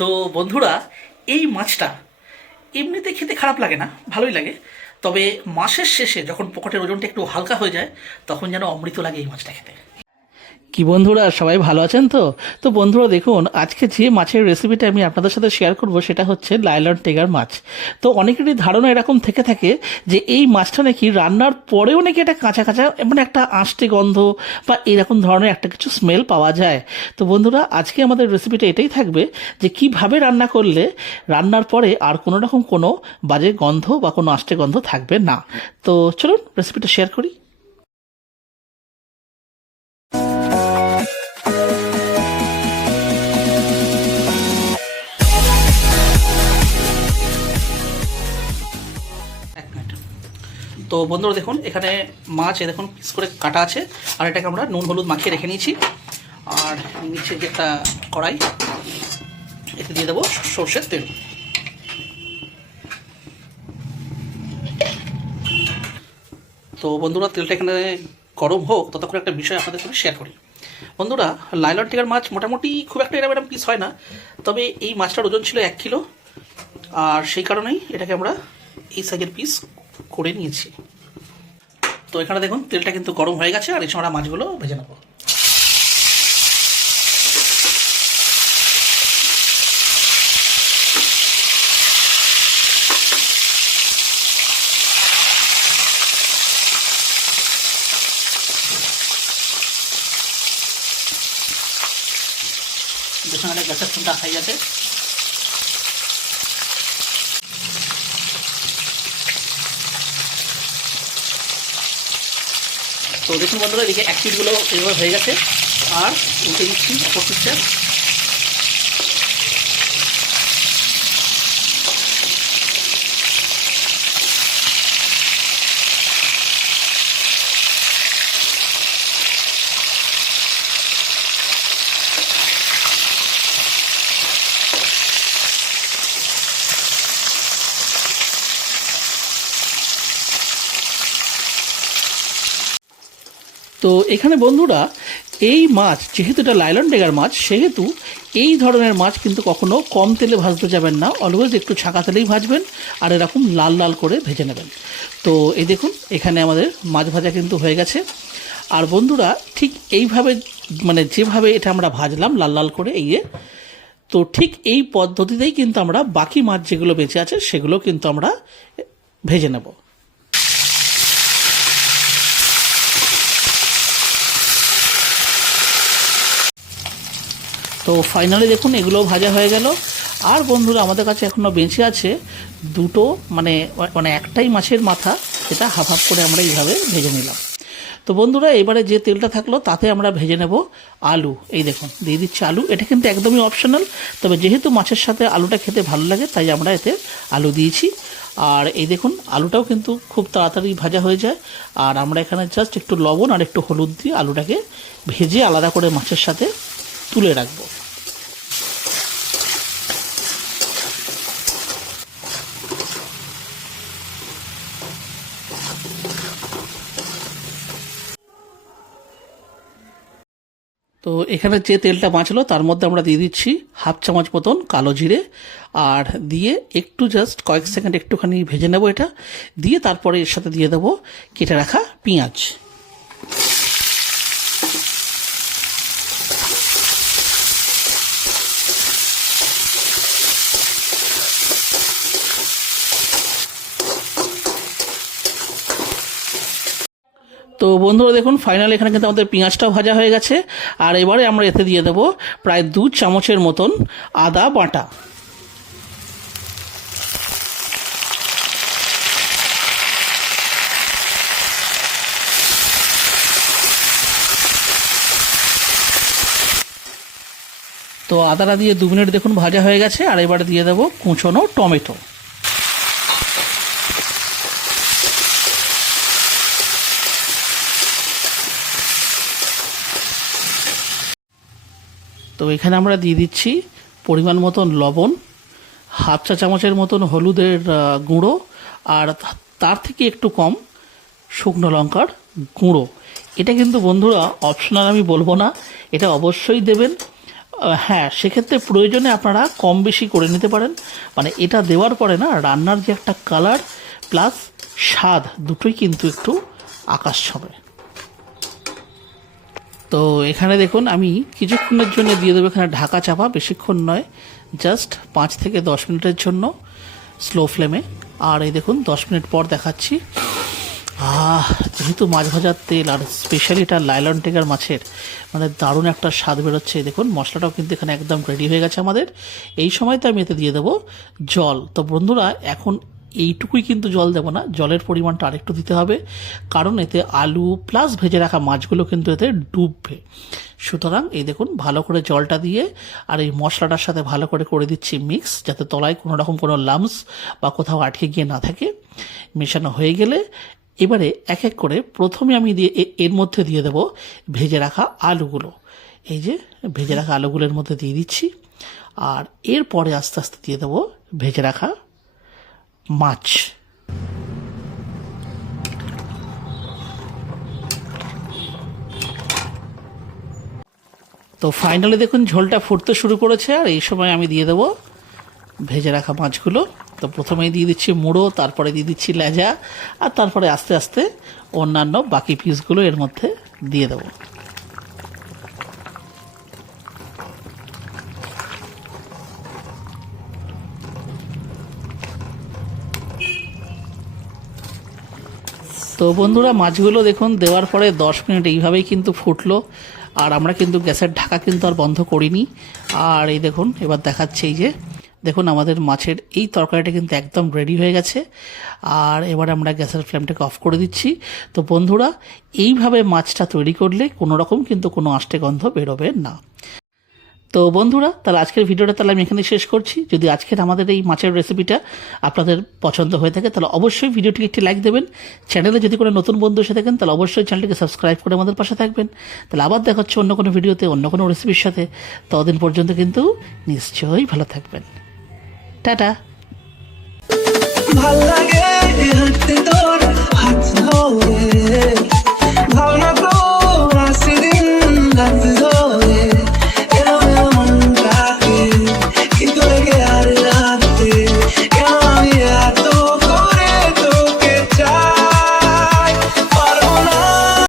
তো বন্ধুরা, এই মাছটা এমনিতে খেতে খারাপ লাগে না, ভালোই লাগে। তবে মাসের শেষে যখন পকেটের ওজনটা একটু হালকা হয়ে যায়, তখন যেন অমৃত লাগে এই মাছটা খেতে। কি বন্ধুরা, সবাই ভালো আছেন তো? তো বন্ধুরা দেখুন, আজকে যে মাছের রেসিপিটা আমি আপনাদের সাথে শেয়ার করব, সেটা হচ্ছে লাইলন টেগার মাছ। তো অনেকেরই ধারণা এরকম থেকে থাকে যে এই মাছটা নাকি রান্নার পরেও নাকি এটা কাঁচা কাঁচা মানে একটা আঁশটে গন্ধ বা এরকম ধরনের একটা কিছু স্মেল পাওয়া যায়। তো বন্ধুরা, আজকে আমাদের রেসিপিটা এটাই থাকবে যে কীভাবে রান্না করলে রান্নার পরে আর কোনো রকম কোনো বাজে গন্ধ বা কোনো আঁশটে গন্ধ থাকবে না। তো চলুন রেসিপিটা শেয়ার করি। তো বন্ধুরা দেখুন, এখানে মাছ এ দেখুন, পিস করে কাটা আছে, আর এটাকে আমরা নুন, হলুদ মাখিয়ে রেখে নিয়েছি। আর নিচে যে একটা কড়াই, এতে দিয়ে দেবো সর্ষের তেল। তো বন্ধুরা, তেলটা এখানে গরম হোক, ততক্ষণ একটা বিষয় আপনাদের সঙ্গে শেয়ার করি। বন্ধুরা, লাইলন টিকার মাছ মোটামুটি খুব একটা এরকম এরকম পিস হয় না, তবে এই মাছটার ওজন ছিল এক কিলো, আর সেই কারণেই এটাকে আমরা এই সাইজের পিস করে নিয়েছি। তো এখানে দেখুন, তেলটা কিন্তু গরম হয়ে গেছে, আর এই সময় মাছগুলো ভেজে নেব। অনেক গাছের ফুলটা খাই গেছে তো দেখুন বন্ধুরা এদিকে এক পিসগুলো এইভাবে হয়ে গেছে। আর উঠে দিচ্ছি অপর পিসটা তো এখানে বন্ধুরা, এই মাছ, যেহেতু এটা লাইলন ডেগার মাছ, সেহেতু এই ধরনের মাছ কিন্তু কখনো কম তেলে ভাজতে যাবেন না। অলওয়েজ একটু ছাঁকা তেলেই ভাজবেন আর এরকম লাল লাল করে ভেজে নেবেন। তো এই দেখুন, এখানে আমাদের মাছ ভাজা কিন্তু হয়ে গেছে। আর বন্ধুরা, ঠিক এইভাবে মানে যেভাবে এটা আমরা ভাজলাম লাল লাল করে, এই তো ঠিক এই পদ্ধতিতেই কিন্তু আমরা বাকি মাছ যেগুলো বেঁচে আছে, সেগুলো কিন্তু আমরা ভেজে নেব। তো ফাইনালি দেখুন এগুলো ভাজা হয়ে গেল। আর বন্ধুরা, আমাদের কাছে এখনও বেঁচে আছে দুটো মানে মানে একটাই মাছের মাথা, সেটা হাফ হাফ করে আমরা এইভাবে ভেজে নিলাম। তো বন্ধুরা, এবারে যে তেলটা থাকল, তাতে আমরা ভেজে নেব আলু। এই দেখুন, দিয়ে দিচ্ছি আলু। এটা কিন্তু একদমই অপশনাল তবে যেহেতু মাছের সাথে আলুটা খেতে ভালো লাগে, তাই আমরা এতে আলু দিয়েছি। আর এই দেখুন, আলুটাও কিন্তু খুব তাড়াতাড়ি ভাজা হয়ে যায়। আর আমরা এখানে জাস্ট একটু লবণ আর একটু হলুদ দিয়ে আলুটাকে ভেজে আলাদা করে মাছের সাথে তুলে রাখব। তো এখানে যে তেলটা বাঁচলো, তার মধ্যে আমরা দিয়ে দিচ্ছি হাফ চামচ মতন কালো জিরে, আর দিয়ে একটু জাস্ট কয়েক সেকেন্ড একটুখানি ভেজে নেব এটা। দিয়ে তারপরে এর সাথে দিয়ে দেবো কেটে রাখা পেঁয়াজ। তো বন্ধুরা দেখুন ফাইনাল এখানে কিন্তু আমাদের পেঁয়াজটাও ভাজা হয়ে গেছে। আর এবারে আমরা এতে দিয়ে দেবো প্রায় দু চামচের মতন আদা বাটা। তো আদাটা দিয়ে দু মিনিট দেখুন ভাজা হয়ে গেছে, আর এবারে দিয়ে দেবো কুচনো টমেটো। তো এখানে আমরা দিয়ে দিচ্ছি পরিমাণ মতন লবণ, হাফ চা চামচের মতন হলুদের গুঁড়ো, আর তার থেকে একটু কম শুকনো লঙ্কার গুঁড়ো। এটা কিন্তু বন্ধুরা অপশনাল আমি বলব না, এটা অবশ্যই দেবেন। হ্যাঁ সেক্ষেত্রে প্রয়োজনে আপনারা কম বেশি করে নিতে পারেন। মানে এটা দেওয়ার পরে না, রান্নার যে একটা কালার প্লাস স্বাদ, দুটোই কিন্তু একটু আকাশ ছবে। তো এখানে দেখুন, আমি কিছুক্ষণের জন্য দিয়ে দেবো এখানে ঢাকা চাপা, বেশিক্ষণ নয় জাস্ট পাঁচ থেকে দশ মিনিটের জন্য স্লো ফ্লেমে আর এই দেখুন, দশ মিনিট পর দেখাচ্ছি। যেহেতু মাছ ভাজার তেল, আর স্পেশালি এটা লাইলন টেগার মাছের মানে দারুণ একটা স্বাদ বেরোচ্ছে। দেখুন, মশলাটাও কিন্তু এখানে একদম রেডি হয়ে গেছে আমাদের। এই সময়তে আমি এতে দিয়ে দেবো জল। তো বন্ধুরা, এখন এইটুকুই কিন্তু জল দেবো না। জলের পরিমাণটা আরেকটু দিতে হবে, কারণ এতে আলু প্লাস ভেজে রাখা মাছগুলো কিন্তু এতে ডুববে। সুতরাং এই দেখুন, ভালো করে জলটা দিয়ে আর এই মশলাটার সাথে ভালো করে করে দিচ্ছি মিক্স যাতে তলায় কোনো রকম কোনো লামস বা কোথাও আটকে গিয়ে না থাকে। মেশানো হয়ে গেলে এবারে এক এক করে প্রথমে আমি দিয়ে এর মধ্যে দিয়ে দেব ভেজে রাখা আলুগুলো। এই যে ভেজে রাখা আলুগুলোর মধ্যে দিয়ে দিচ্ছি। আর এরপরে আস্তে আস্তে দিয়ে দেবো ভেজে রাখা মাছ। তো ফাইনালি দেখুন ঝোলটা ফুটতে শুরু করেছে, আর এই সময় আমি দিয়ে দেবো ভেজে রাখা মাছগুলো। তো প্রথমেই দিয়ে দিচ্ছি মুড়ো, তারপরে দিয়ে দিচ্ছি লেজা, আর তারপরে আস্তে আস্তে অন্যান্য বাকি পিসগুলো এর মধ্যে দিয়ে দেবো। তো বন্ধুরা মাছগুলো দেখুন, দেওয়ার পরে দশ মিনিট এইভাবেই কিন্তু ফুটলো। আর আমরা কিন্তু গ্যাসের ঢাকা কিন্তু আর বন্ধ করিনি। আর এই দেখুন, এবার দেখাচ্ছে এই যে, দেখুন আমাদের মাছের এই তরকারিটা কিন্তু একদম রেডি হয়ে গেছে। আর এবার আমরা গ্যাসের ফ্লেমটাকে অফ করে দিচ্ছি। তো বন্ধুরা, এইভাবে মাছটা তৈরি করলে কোনো রকম কিন্তু কোনো আষ্টে গন্ধ বেরোবে না। তো বন্ধুরা, তাহলে আজকের ভিডিওটা তাহলে আমি এখানে শেষ করছি। যদি আজকের আমাদের এই মাছের রেসিপিটা আপনাদের পছন্দ হয়ে থাকে, তাহলে অবশ্যই ভিডিওটিকে একটি লাইক দেবেন। চ্যানেলে যদি কোনো নতুন বন্ধু এসে থাকেন, তাহলে অবশ্যই চ্যানেলটিকে সাবস্ক্রাইব করে আমাদের পাশে থাকবেন। তাহলে আবার দেখা হচ্ছে অন্য কোনো ভিডিওতে, অন্য কোনো রেসিপির সাথে। ততদিন পর্যন্ত কিন্তু নিশ্চয়ই ভালো থাকবেন। টাটা। ভালো লাগে হাত ধরে।